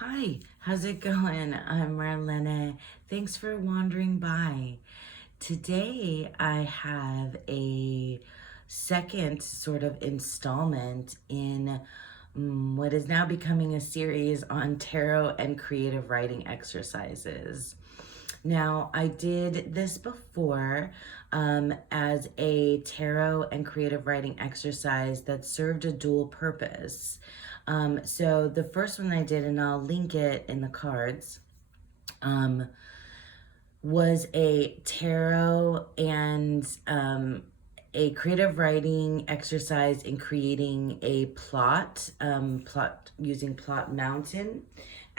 Hi, how's it going? I'm Marlene. Thanks for wandering by. Today I have a second sort of installment in what is now becoming a series on tarot and creative writing exercises. Now, I did this before as a tarot and creative writing exercise that served a dual purpose. So the first one I did, and I'll link it in the cards, was a tarot and a creative writing exercise in creating a plot using Plot Mountain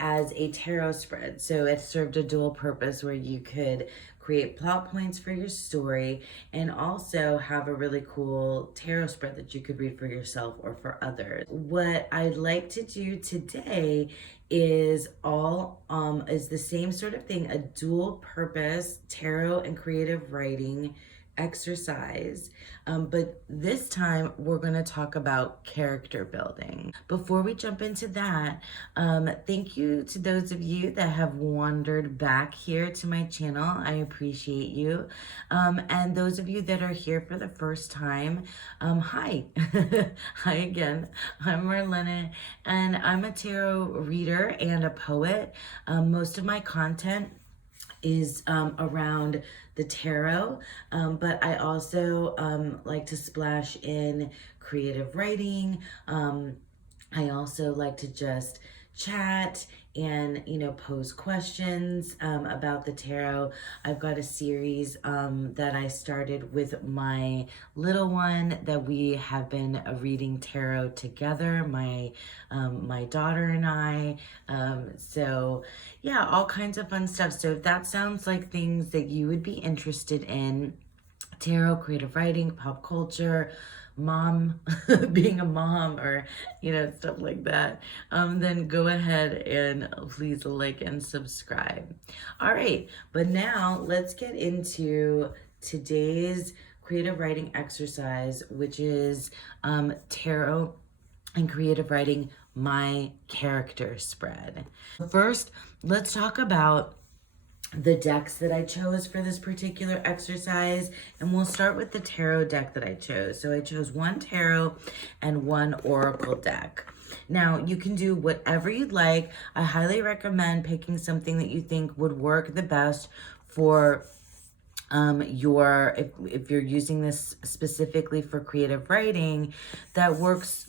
as a tarot spread. So it served a dual purpose where you could create plot points for your story and also have a really cool tarot spread that you could read for yourself or for others. What I'd like to do today is the same sort of thing, a dual purpose tarot and creative writing exercise, but this time we're going to talk about character building. Before we jump into that, thank you to those of you that have wandered back here to my channel. I appreciate you. And those of you that are here for the first time, hi. Hi again. I'm Marlene, and I'm a tarot reader and a poet. Most of my content is around the tarot, but I also like to splash in creative writing. I also like to just chat and pose questions about the tarot. I've got a series that I started with my little one that we have been reading tarot together, my daughter and I. So yeah, all kinds of fun stuff. So if that sounds like things that you would be interested in, tarot, creative writing, pop culture, mom, being a mom, or stuff like that, then go ahead and please like and subscribe. All right, but now let's get into today's creative writing exercise, which is tarot and creative writing, my character spread. First, let's talk about the decks that I chose for this particular exercise, and we'll start with the tarot deck that I chose. So I chose one tarot and one oracle deck. Now, you can do whatever you'd like. I highly recommend picking something that you think would work the best for if you're using this specifically for creative writing, that works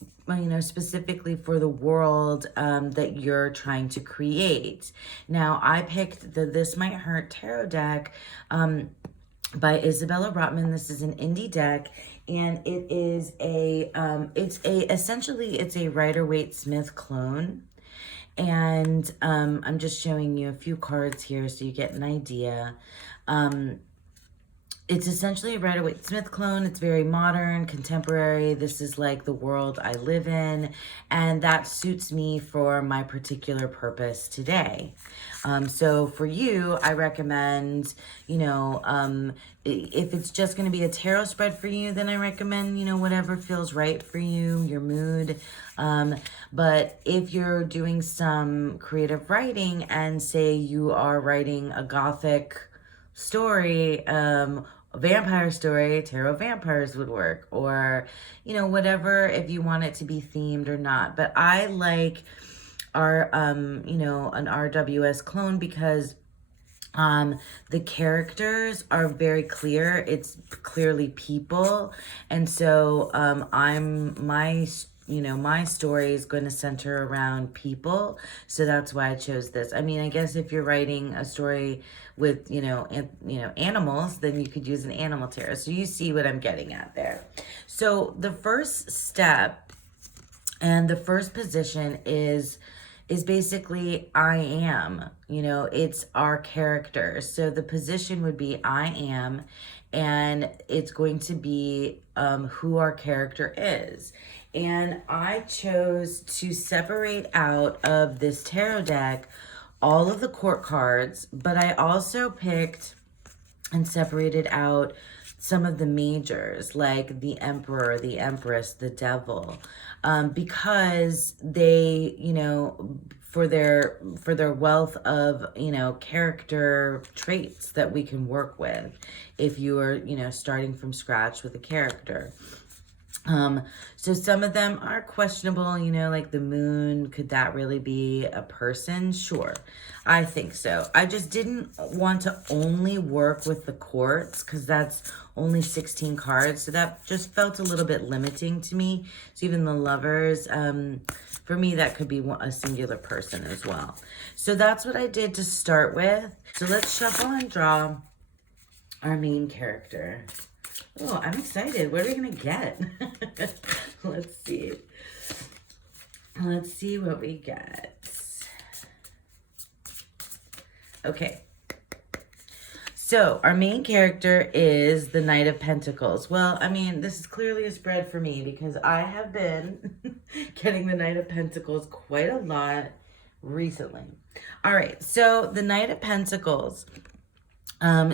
specifically for the world that you're trying to create. Now, I picked the This Might Hurt tarot deck by Isabella Rotman. This is an indie deck, and it is essentially a Rider-Waite-Smith clone. And I'm just showing you a few cards here so you get an idea. It's essentially a Rider-Waite-Smith clone. It's very modern, contemporary. This is like the world I live in, and that suits me for my particular purpose today. So for you, I recommend, if it's just going to be a tarot spread for you, then I recommend, whatever feels right for you, your mood. But if you're doing some creative writing and say you are writing a gothic story, a vampire story, tarot vampires would work, or whatever, if you want it to be themed or not. But I like our an RWS clone because the characters are very clear. It's clearly people, and so my story is going to center around people, so that's why I chose this. I mean, I guess if you're writing a story with animals, then you could use an animal tarot. So you see what I'm getting at there. So the first step and the first position is basically I am. It's our character. So the position would be I am, and it's going to be who our character is. And I chose to separate out of this tarot deck all of the court cards, but I also picked and separated out some of the majors, like the Emperor, the Empress, the Devil, because they, for their wealth of, you know, character traits that we can work with if you are, you know, starting from scratch with a character. So some of them are questionable, you know, like the moon, could that really be a person? Sure, I think so. I just didn't want to only work with the quartz because that's only 16 cards. So that just felt a little bit limiting to me. So even the lovers, for me, that could be a singular person as well. So that's what I did to start with. So let's shuffle and draw our main character. Oh, I'm excited. What are we going to get? Let's see. Let's see what we get. Okay. So our main character is the Knight of Pentacles. Well, I mean, this is clearly a spread for me because I have been getting the Knight of Pentacles quite a lot recently. All right. So the Knight of Pentacles.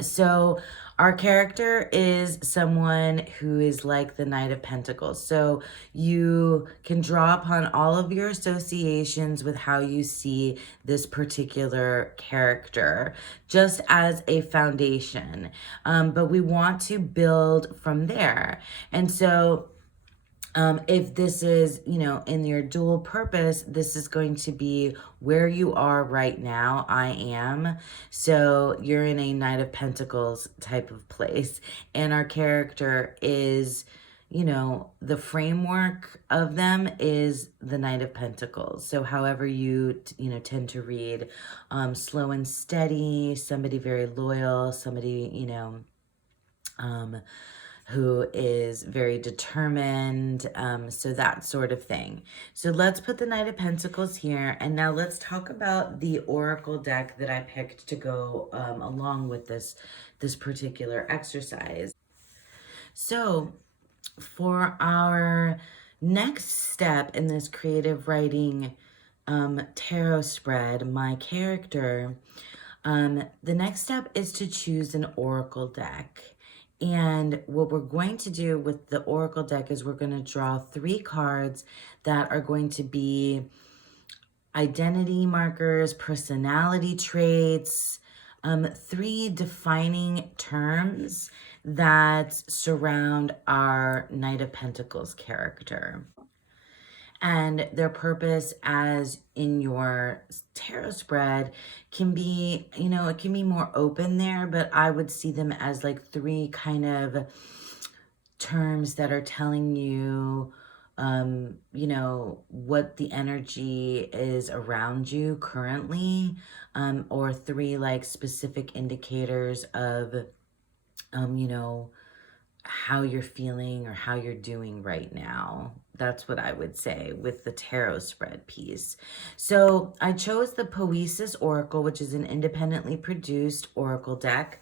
So our character is someone who is like the Knight of Pentacles. So you can draw upon all of your associations with how you see this particular character, just as a foundation. But we want to build from there. And so if this is, you know, in your dual purpose, this is going to be where you are right now. I am. So you're in a Knight of Pentacles type of place. And our character is, you know, the framework of them is the Knight of Pentacles. So however you, you know, tend to read, slow and steady, somebody very loyal, somebody, you know, who is very determined, so that sort of thing. So let's put the Knight of Pentacles here, and now let's talk about the Oracle deck that I picked to go along with this particular exercise. So for our next step in this creative writing tarot spread, my character, the next step is to choose an Oracle deck. And what we're going to do with the Oracle deck is we're going to draw 3 cards that are going to be identity markers, personality traits, 3 defining terms that surround our Knight of Pentacles character. And their purpose, as in your tarot spread, can be, you know, it can be more open there, but I would see them as like 3 kind of terms that are telling you, you know, what the energy is around you currently, or 3 like specific indicators of, you know, how you're feeling or how you're doing right now. That's what I would say with the tarot spread piece. So I chose the Poesis Oracle, which is an independently produced Oracle deck.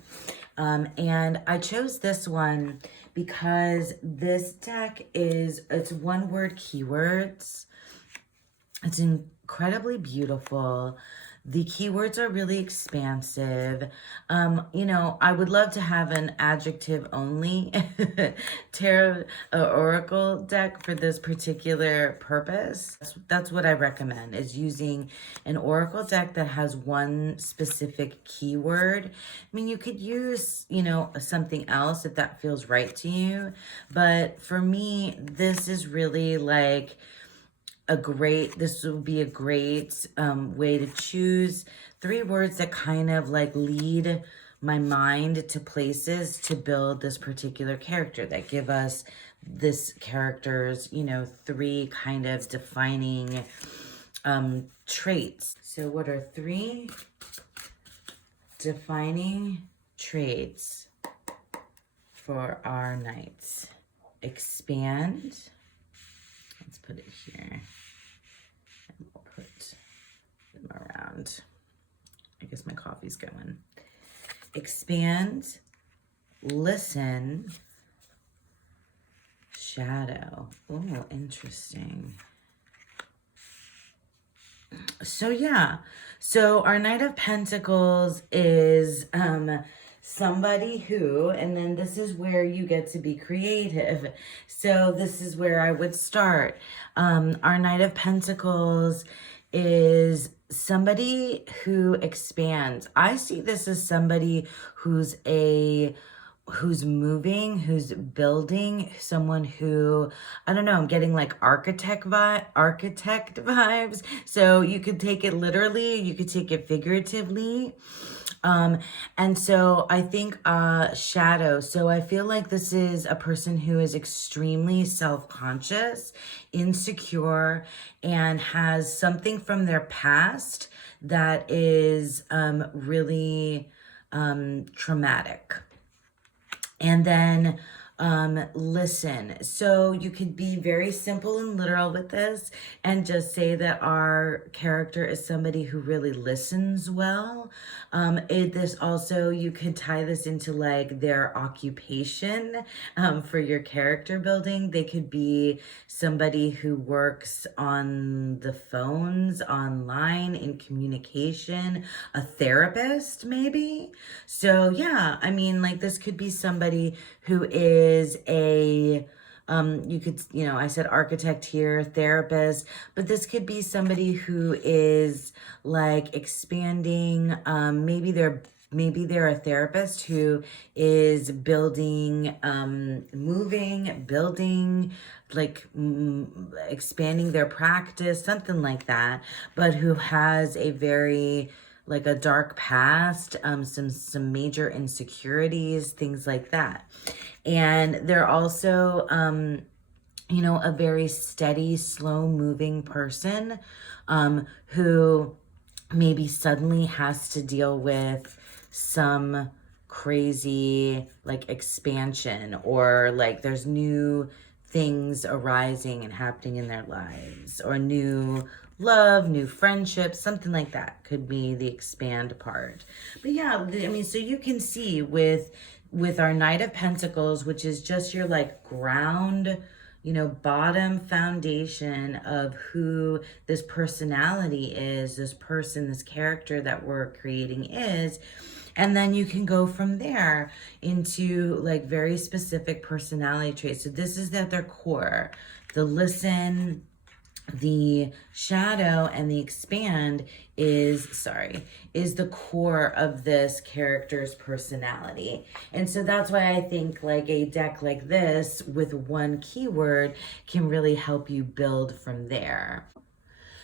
And I chose this one because this deck it's 1-word keywords. It's incredibly beautiful. The keywords are really expansive. You know, I would love to have an adjective only tarot oracle deck for this particular purpose. That's what I recommend, is using an oracle deck that has 1 specific keyword. I mean, you could use, you know, something else if that feels right to you. But for me, this is really like this would be a great way to choose 3 words that kind of like lead my mind to places to build this particular character, that give us this character's, you know, 3 kind of defining traits. So what are 3 defining traits for our knights? Expand. Let's put it here. And we'll put them around. I guess my coffee's going. Expand, listen, shadow. Oh, interesting. So yeah. So our Knight of Pentacles is somebody who, and then this is where you get to be creative. So this is where I would start. Our Knight of Pentacles is somebody who expands. I see this as somebody who's moving, who's building, someone who, I don't know, I'm getting like architect vibes. So you could take it literally, you could take it figuratively. And so I think shadow. So I feel like this is a person who is extremely self-conscious, insecure, and has something from their past that is really traumatic. And then listen. So you could be very simple and literal with this and just say that our character is somebody who really listens well. This also, you could tie this into like their occupation for your character building. They could be somebody who works on the phones, online, in communication, a therapist maybe. So yeah, I mean, like this could be somebody who is a you could, you know, I said architect here, therapist, but this could be somebody who is like expanding. Maybe they're a therapist who is building, moving, building, like expanding their practice, something like that, but who has a very like a dark past, some major insecurities, things like that. And they're also, you know, a very steady, slow moving person who maybe suddenly has to deal with some crazy like expansion, or like there's new things arising and happening in their lives, or new love, new friendships, something like that could be the expand part. But yeah, I mean, so you can see with our Knight of Pentacles, which is just your like ground, you know, bottom foundation of who this personality is, this person, this character that we're creating is. And then you can go from there into like very specific personality traits. So this is at their core, the listen, the shadow, and the expand is the core of this character's personality. And so that's why I think like a deck like this with one keyword can really help you build from there.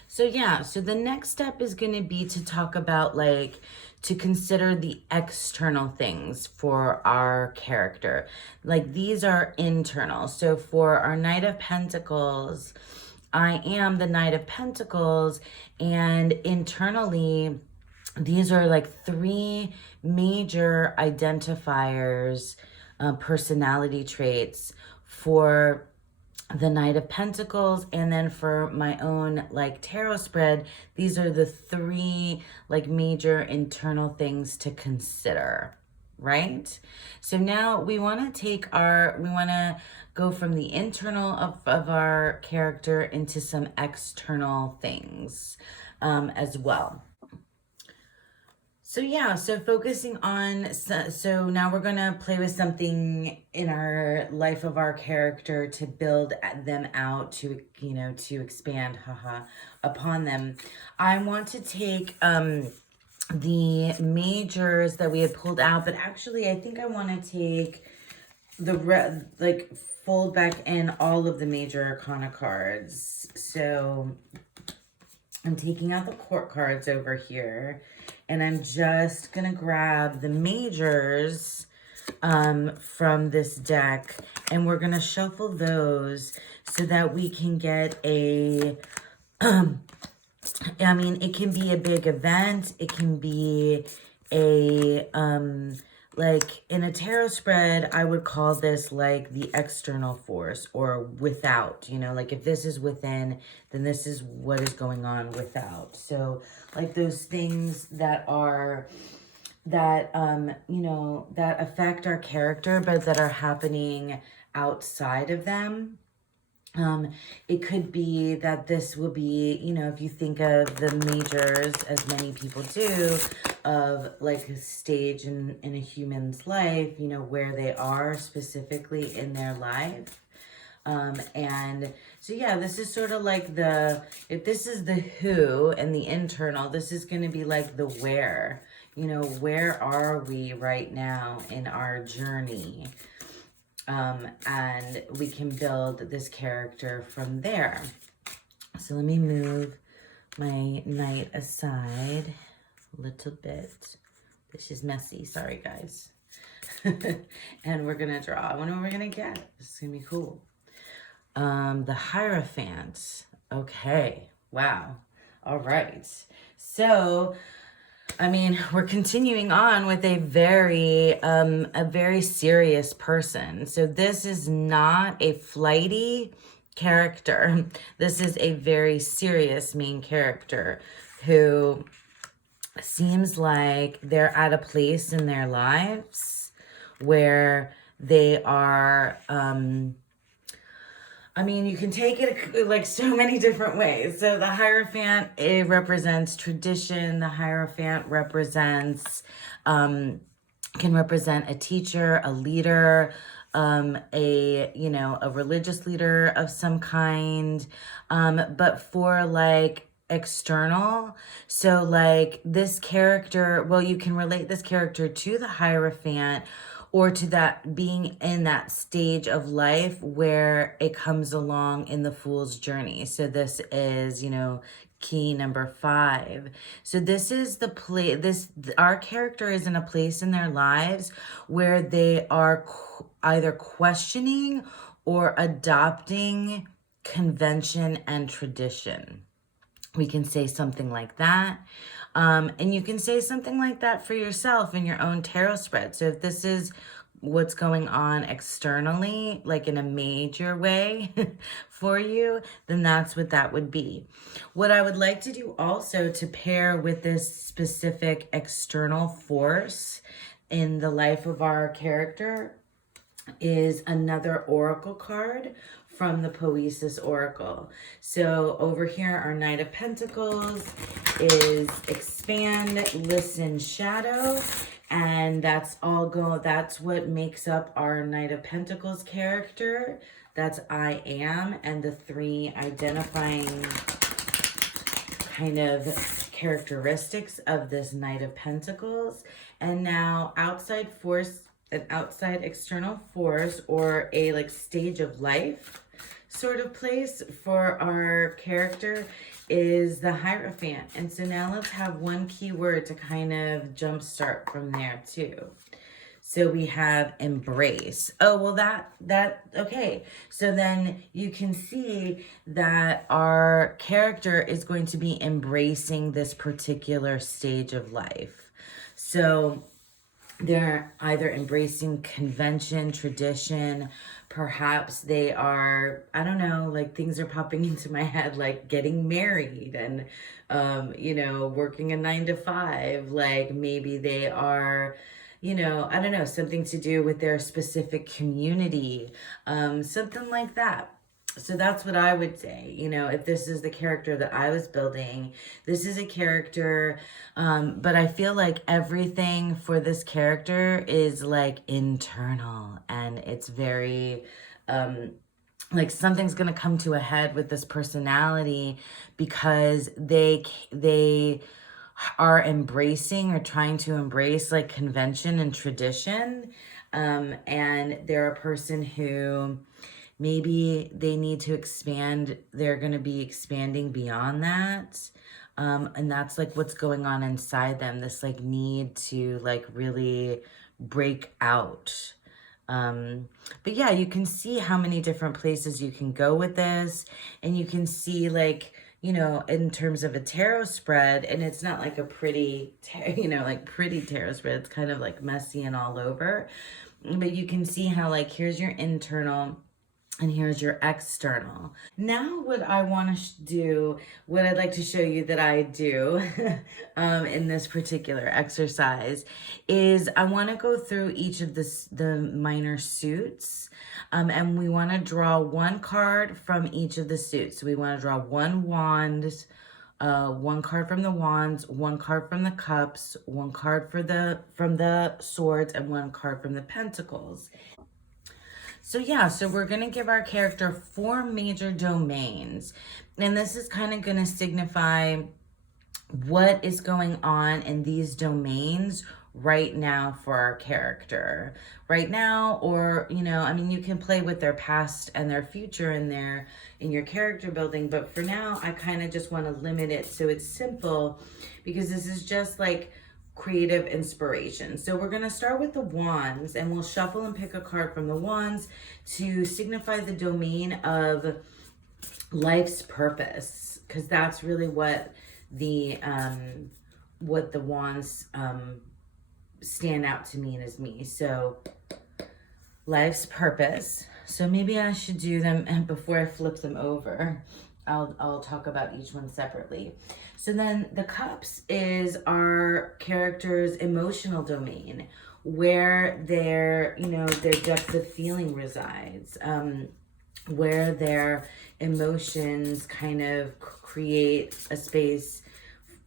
So yeah, so the next step is going to be to talk about like to consider the external things for our character. Like these are internal. So for our Knight of Pentacles, I am the Knight of Pentacles, and internally, these are like three major identifiers, personality traits for the Knight of Pentacles. And then for my own like tarot spread, these are the three like major internal things to consider, right? So now we want to go from the internal of our character into some external things as well. So yeah, so focusing on, so now we're going to play with something in our life of our character to build them out, to, you know, to expand, upon them. I want to take the majors that we had pulled out, but actually I think I want to take like fold back in all of the major arcana cards. So I'm taking out the court cards over here, and I'm just going to grab the majors from this deck, and we're going to shuffle those so that we can get a, I mean, it can be a big event. It can be a, like in a tarot spread, I would call this like the external force, or without, you know, like if this is within, then this is what is going on without. So like those things that are, that, you know, that affect our character, but that are happening outside of them. It could be that this will be, you know, if you think of the majors, as many people do, of like a stage in a human's life, you know, where they are specifically in their life. And so, yeah, this is sort of like if this is the who and the internal, this is going to be like the where. You know, where are we right now in our journey? And we can build this character from there. So let me move my knight aside a little bit. This is messy. Sorry, guys. And we're going to draw. I wonder what we're going to get. This is going to be cool. The Hierophant. Okay. Wow. All right. So, I mean, we're continuing on with a very serious person. So this is not a flighty character. This is a very serious main character who seems like they're at a place in their lives where they are, I mean, you can take it like so many different ways. So the Hierophant, it represents tradition. The Hierophant represents, can represent a teacher, a leader, a religious leader of some kind. But for like external, so like this character, well, you can relate this character to the Hierophant, or to that being in that stage of life where it comes along in the Fool's journey. So this is, key number 5. So this is the our character is in a place in their lives where they are either questioning or adopting convention and tradition. We can say something like that. And you can say something like that for yourself in your own tarot spread. So if this is what's going on externally, like in a major way for you, then that's what that would be. What I would like to do also to pair with this specific external force in the life of our character is another oracle card from the Poesis Oracle. So over here, our Knight of Pentacles is expand, listen, shadow. And that's what makes up our Knight of Pentacles character. That's I am, and the 3 identifying kind of characteristics of this Knight of Pentacles. And now outside force, an outside external force, or a like stage of life sort of place for our character is the Hierophant. And so now let's have one key word to kind of jumpstart from there too. So we have embrace. Oh, well okay. So then you can see that our character is going to be embracing this particular stage of life. So they're either embracing convention, tradition, perhaps they are, I don't know, like things are popping into my head, like getting married and, working a 9 to 5, like maybe they are, I don't know, something to do with their specific community, something like that. So that's what I would say, if this is the character that I was building, this is a character, but I feel like everything for this character is like internal, and it's very, like something's going to come to a head with this personality because they are embracing or trying to embrace like convention and tradition, and they're a person who maybe they need to expand. They're going to be expanding beyond that. And that's like what's going on inside them. This like need to like really break out. But yeah, you can see how many different places you can go with this. And you can see like, in terms of a tarot spread, and it's not like a pretty, pretty tarot spread. It's kind of like messy and all over. But you can see how like, here's your internal, and here's your external. Now what I want to do, what I'd like to show you that I do in this particular exercise is I want to go through each of the minor suits. And we want to draw one card from each of the suits. So we want to draw one wand, one card from the wands, one card from the cups, one card from the swords, and one card from the pentacles. So yeah, so we're going to give our character 4 major domains. And this is kind of going to signify what is going on in these domains right now for our character right now. Or, you know, I mean, you can play with their past and their future in your character building, but for now I kind of just want to limit it so it's simple, because this is just like creative inspiration. So we're going to start with the wands, and we'll shuffle and pick a card from the wands to signify the domain of life's purpose, because that's really what the wands stand out to me as me. So life's purpose. So maybe I should do them before I flip them over. I'll talk about each one separately. So then the cups is our character's emotional domain, where their, you know, their depth of feeling resides, where their emotions kind of create a space,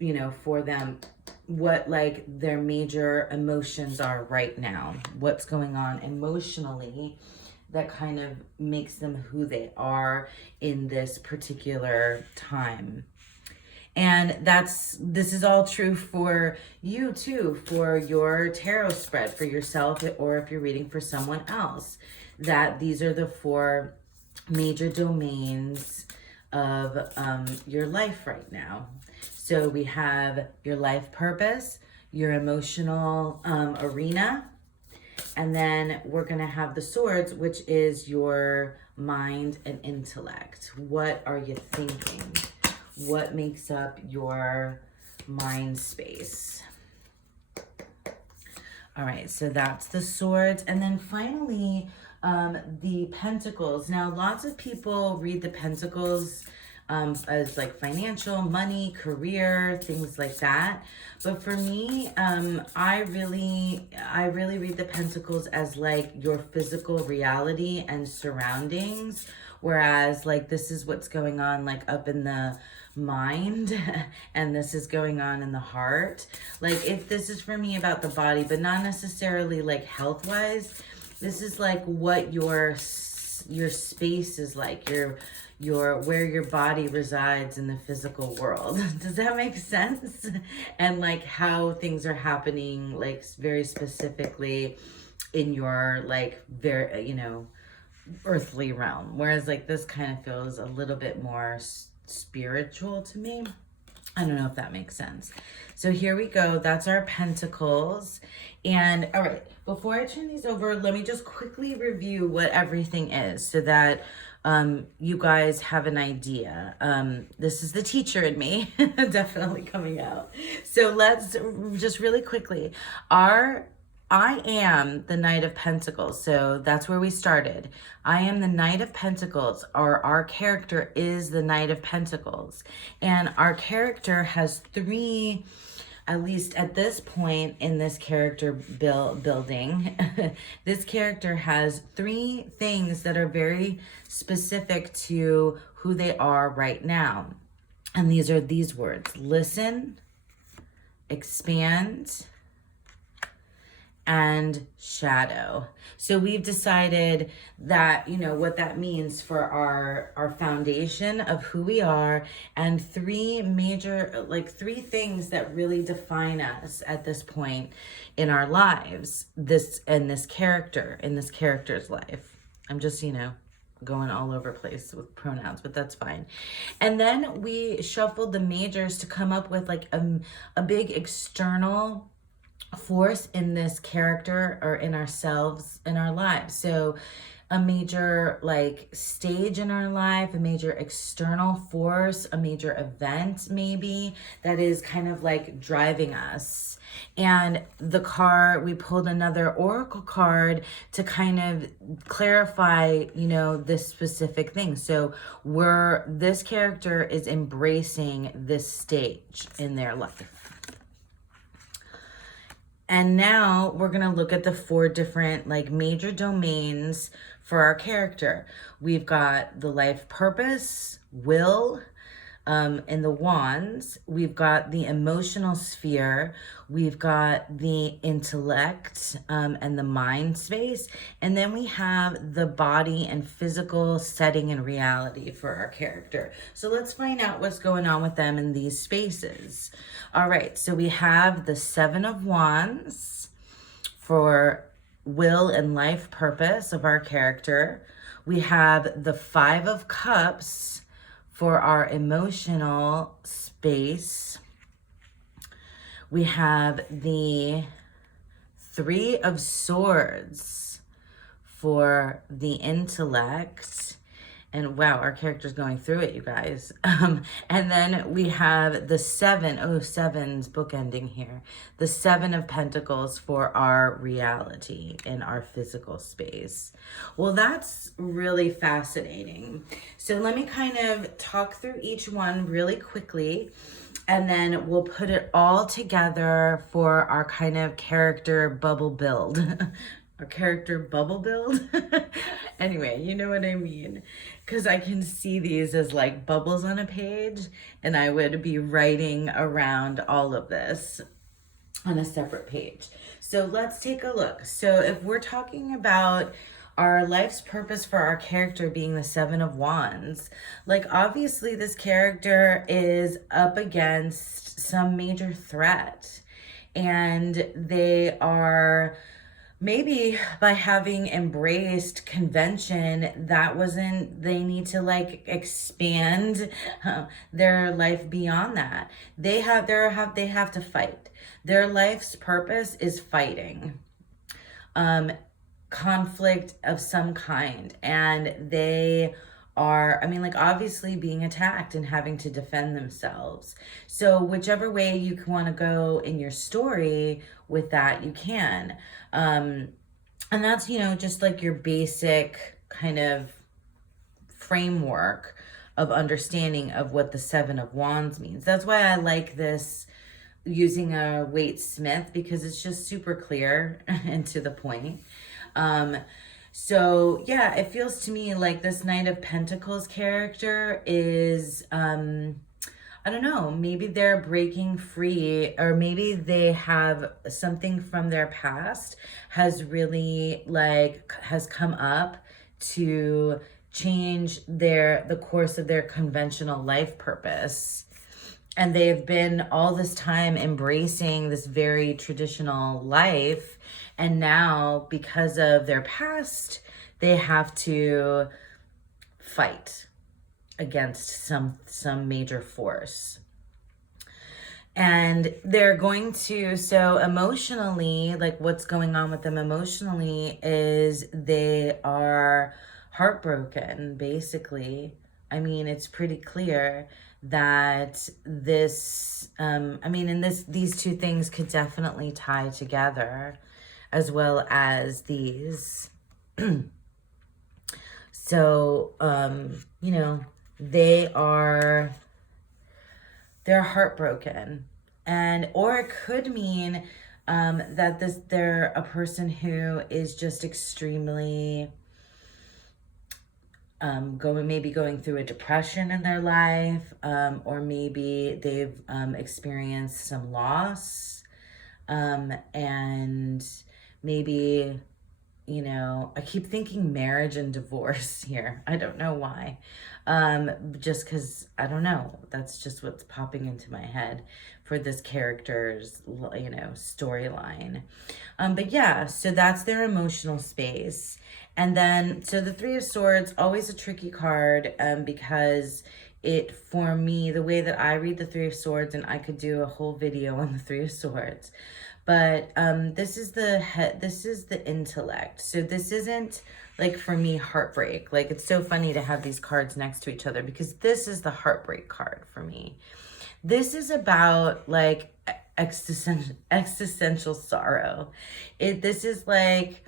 you know, for them, what like their major emotions are right now, what's going on emotionally that kind of makes them who they are in this particular time. And this is all true for you too, for your tarot spread for yourself, or if you're reading for someone else, that these are the 4 major domains of your life right now. So we have your life purpose, your emotional arena, and then we're going to have the swords, which is your mind and intellect. What are you thinking? What makes up your mind space? All right, so that's the swords. And then finally, the pentacles. Now, lots of people read the pentacles as like financial, money, career, things like that. But for me, I really read the pentacles as like your physical reality and surroundings. Whereas like this is what's going on like up in the mind and this is going on in the heart. Like if this is for me about the body, but not necessarily like health wise, this is like what your space is like, your where your body resides in the physical world. Does that make sense? And like how things are happening like very specifically in your like very, you know, earthly realm. Whereas like this kind of feels a little bit more spiritual to me. I don't know if that makes sense. So here we go. That's our pentacles. And all right, before I turn these over, let me just quickly review what everything is so that you guys have an idea. This is the teacher in me definitely coming out. So let's just really quickly. I am the Knight of Pentacles. So that's where we started. I am the Knight of Pentacles, or our character is the Knight of Pentacles. And our character has 3, at least at this point in this character building, this character has 3 things that are very specific to who they are right now. And these are these words: listen, expand, and shadow. So we've decided that, you know, what that means for our foundation of who we are, and 3 major, like 3 things that really define us at this point in our lives, this character's life. I'm just, you know, going all over place with pronouns, but that's fine. And then we shuffled the majors to come up with like a big external force in this character or in ourselves, in our lives. So a major like stage in our life, a major external force, a major event maybe that is kind of like driving us. And we pulled another oracle card to kind of clarify, you know, this specific thing. So this character is embracing this stage in their life. And now we're going to look at the 4 different like major domains for our character. We've got the life purpose, will, In the wands, we've got the emotional sphere, we've got the intellect and the mind space, and then we have the body and physical setting and reality for our character. So let's find out what's going on with them in these spaces. All right, so we have the Seven of Wands for will and life purpose of our character. We have the Five of Cups for our emotional space. We have the Three of Swords for the intellect. And wow, our character's going through it, you guys. And then we have the seven's bookending here. The Seven of Pentacles for our reality in our physical space. Well, that's really fascinating. So let me kind of talk through each one really quickly, and then we'll put it all together for our kind of character bubble build. Our character bubble build. Anyway, you know what I mean. Because I can see these as like bubbles on a page, and I would be writing around all of this on a separate page. So let's take a look. So if we're talking about our life's purpose for our character being the Seven of Wands, like obviously this character is up against some major threat, and they are, maybe by having embraced convention, that wasn't, they need to like expand their life beyond that. They have to fight. Their life's purpose is fighting conflict of some kind, and they are, I mean, like obviously being attacked and having to defend themselves. So whichever way you want to go in your story with that, you can. And that's, you know, just like your basic kind of framework of understanding of what the Seven of Wands means. That's why I like this using a Waite Smith, because it's just super clear and to the point. So yeah, it feels to me like this Knight of Pentacles character is, I don't know, maybe they're breaking free, or maybe they have something from their past has really has come up to change the course of their conventional life purpose. And they've been all this time embracing this very traditional life. And now, because of their past, they have to fight against some major force. And they're going to, so emotionally, like what's going on with them emotionally is they are heartbroken, basically. I mean, it's pretty clear that this, I mean, and these two things could definitely tie together, as well as these. So, you know, they're heartbroken, and, or it could mean that they're a person who is just extremely maybe going through a depression in their life, or maybe they've experienced some loss, and maybe, you know, I keep thinking marriage and divorce here. I don't know why. Just because, I don't know. That's just what's popping into my head for this character's, you know, storyline. But yeah, so that's their emotional space. And then, so the Three of Swords, always a tricky card, because it, for me, the way that I read the Three of Swords, and I could do a whole video on the Three of Swords, but this is the intellect. So this isn't, like, for me, heartbreak. Like, it's so funny to have these cards next to each other, because this is the heartbreak card for me. This is about, like, existential sorrow. This is like,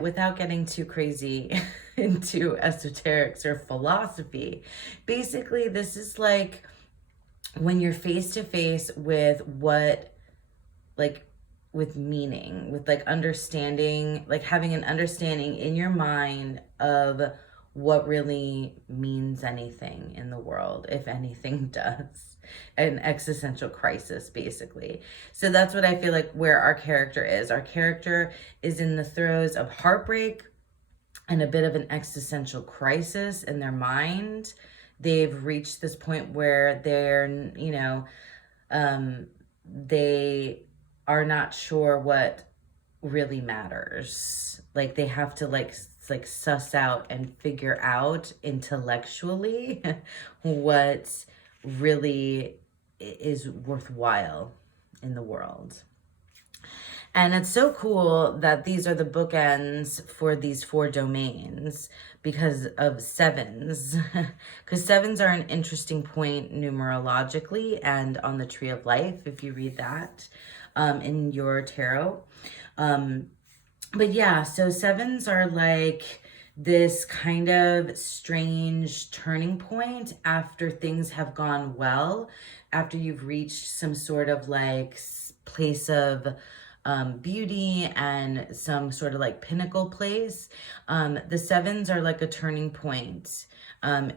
without getting too crazy into esoterics or philosophy, basically this is like when you're face to face with what, like, with meaning, with like understanding, like having an understanding in your mind of what really means anything in the world, if anything does. An existential crisis, basically. So that's what I feel like where our character is. Our character is in the throes of heartbreak and a bit of an existential crisis in their mind. They've reached this point where they're, they are not sure what really matters. Like they have to like suss out and figure out intellectually what really is worthwhile in the world. And it's so cool that these are the bookends for these 4 domains because of sevens. Because sevens are an interesting point numerologically and on the Tree of Life, if you read that in your tarot. But yeah, so sevens are like this kind of strange turning point after things have gone well, after you've reached some sort of like place of beauty and some sort of like pinnacle place. The sevens are like a turning point. And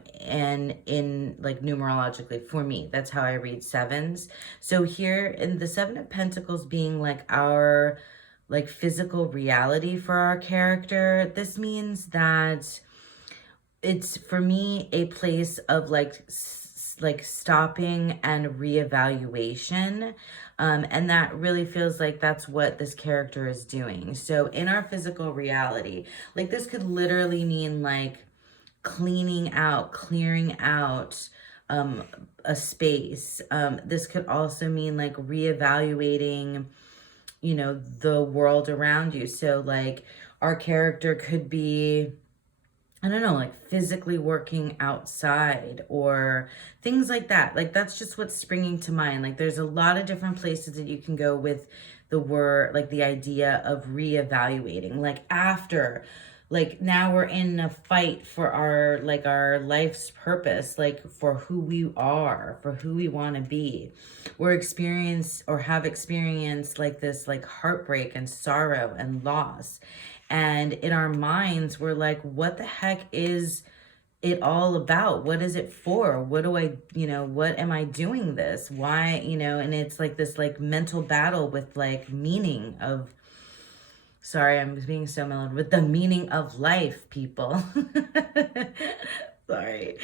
in like numerologically for me, that's how I read sevens. So here in the 7 of Pentacles being like our like physical reality for our character, this means that it's for me a place of like stopping and reevaluation. And that really feels like that's what this character is doing. So in our physical reality, like this could literally mean like clearing out a space. This could also mean like reevaluating, the world around you. So like our character could be, I don't know, like physically working outside or things like that. Like that's just what's springing to mind. Like there's a lot of different places that you can go with the word, like the idea of reevaluating. Like after, like now we're in a fight for our life's purpose, like for who we are, for who we want to be. We're have experienced like this like heartbreak and sorrow and loss. And in our minds, we're like, what the heck is it all about? What is it for? What do I, what am I doing this? Why, and it's like this like mental battle with like meaning of, sorry, I'm being so mellowed, with the meaning of life, people. Sorry.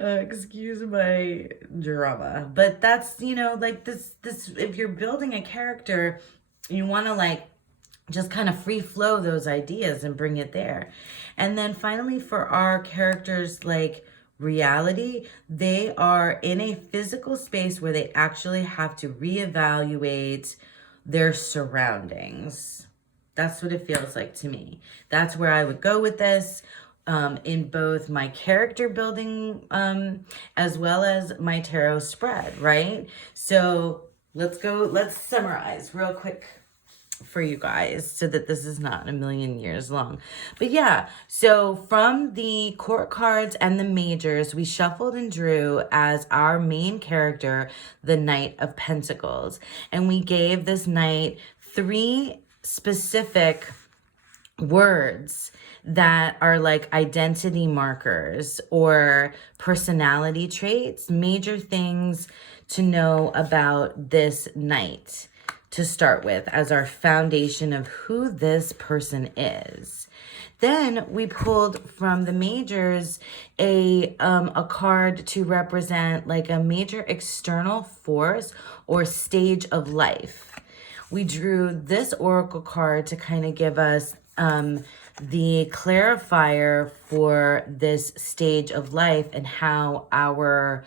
Excuse my drama. But that's, like this, if you're building a character, you want to like, just kind of free flow those ideas and bring it there. And then finally for our characters, like reality, they are in a physical space where they actually have to reevaluate their surroundings. That's what it feels like to me. That's where I would go with this. In both my character building as well as my tarot spread, right? So let's summarize real quick for you guys so that this is not a million years long. But yeah, so from the court cards and the majors, we shuffled and drew as our main character the Knight of Pentacles. And we gave this knight 3 specific words that are like identity markers or personality traits, major things to know about this knight to start with as our foundation of who this person is. Then we pulled from the majors a card to represent like a major external force or stage of life. We drew this oracle card to kind of give us the clarifier for this stage of life and how our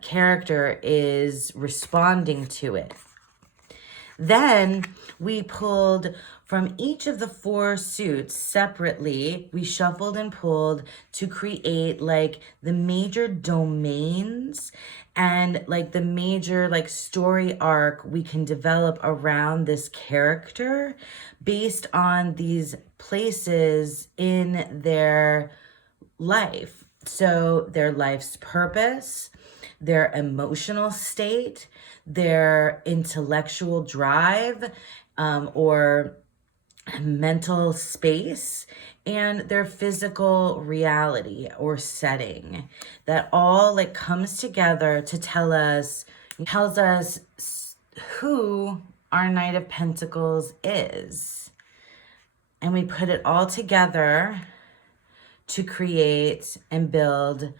character is responding to it. Then we pulled from each of the 4 suits separately. We shuffled and pulled to create like the major domains and like the major like story arc we can develop around this character based on these places in their life. So their life's purpose, their emotional state, their intellectual drive, or mental space and their physical reality or setting. That all like comes together to tells us who our Knight of Pentacles is. And we put it all together to create and build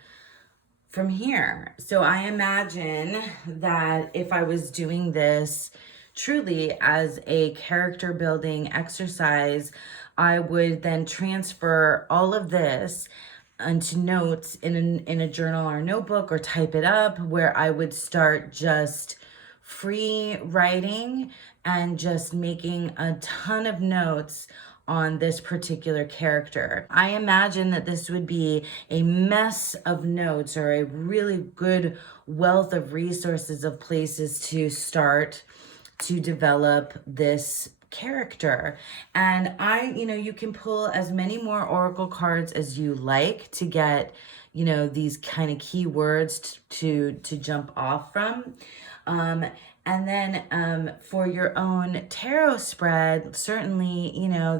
from here. So I imagine that if I was doing this truly as a character building exercise, I would then transfer all of this onto notes in a journal or notebook, or type it up, where I would start just free writing and just making a ton of notes on this particular character. I imagine that this would be a mess of notes, or a really good wealth of resources of places to start to develop this character. And you can pull as many more oracle cards as you like to get, these kind of keywords to jump off from. And then for your own tarot spread, certainly,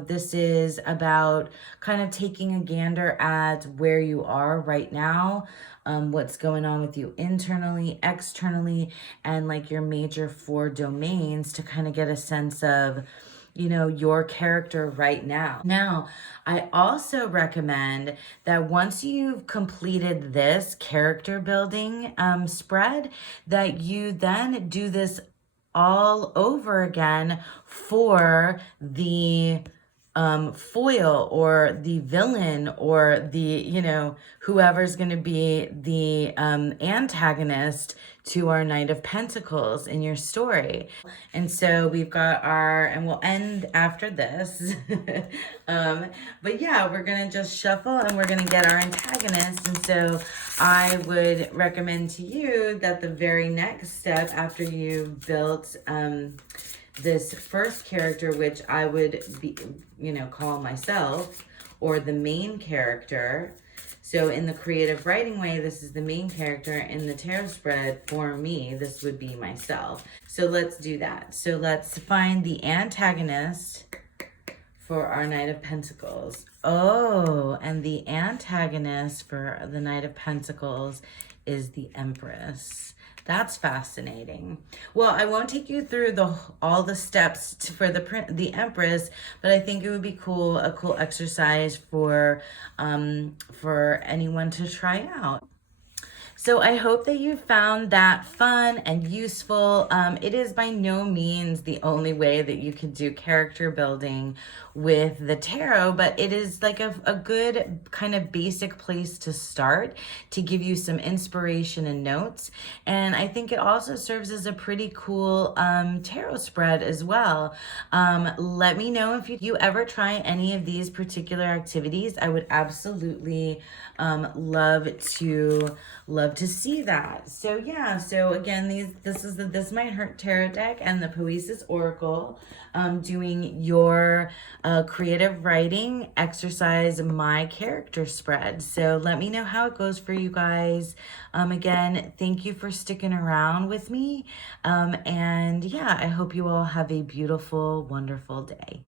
this is about kind of taking a gander at where you are right now, what's going on with you internally, externally, and like your major 4 domains to kind of get a sense of, your character right now. Now, I also recommend that once you've completed this character building spread, that you then do this all over again for the foil or the villain, or the, whoever's going to be the antagonist to our Knight of Pentacles in your story. And so we've got and we'll end after this. But yeah, we're going to just shuffle and we're going to get our antagonist. And so I would recommend to you that the very next step after you've built this first character, which I would be, call myself, or the main character. So in the creative writing way, this is the main character. In the tarot spread, for me, this would be myself. So let's do that. So let's find the antagonist for our Knight of Pentacles. Oh, and the antagonist for the Knight of Pentacles is the Empress. That's fascinating. Well, I won't take you through all the steps for the Empress, but I think it would be a cool exercise for anyone to try out. So I hope that you found that fun and useful. It is by no means the only way that you can do character building with the tarot, but it is like a good kind of basic place to start to give you some inspiration and notes. And I think it also serves as a pretty cool tarot spread as well. Let me know if you ever try any of these particular activities. I would absolutely love to see that. So yeah, so again, this is the This Might Hurt Tarot deck and the Poesis Oracle, doing your creative writing exercise, my character spread. So let me know how it goes for you guys. Again, thank you for sticking around with me. And yeah, I hope you all have a beautiful, wonderful day.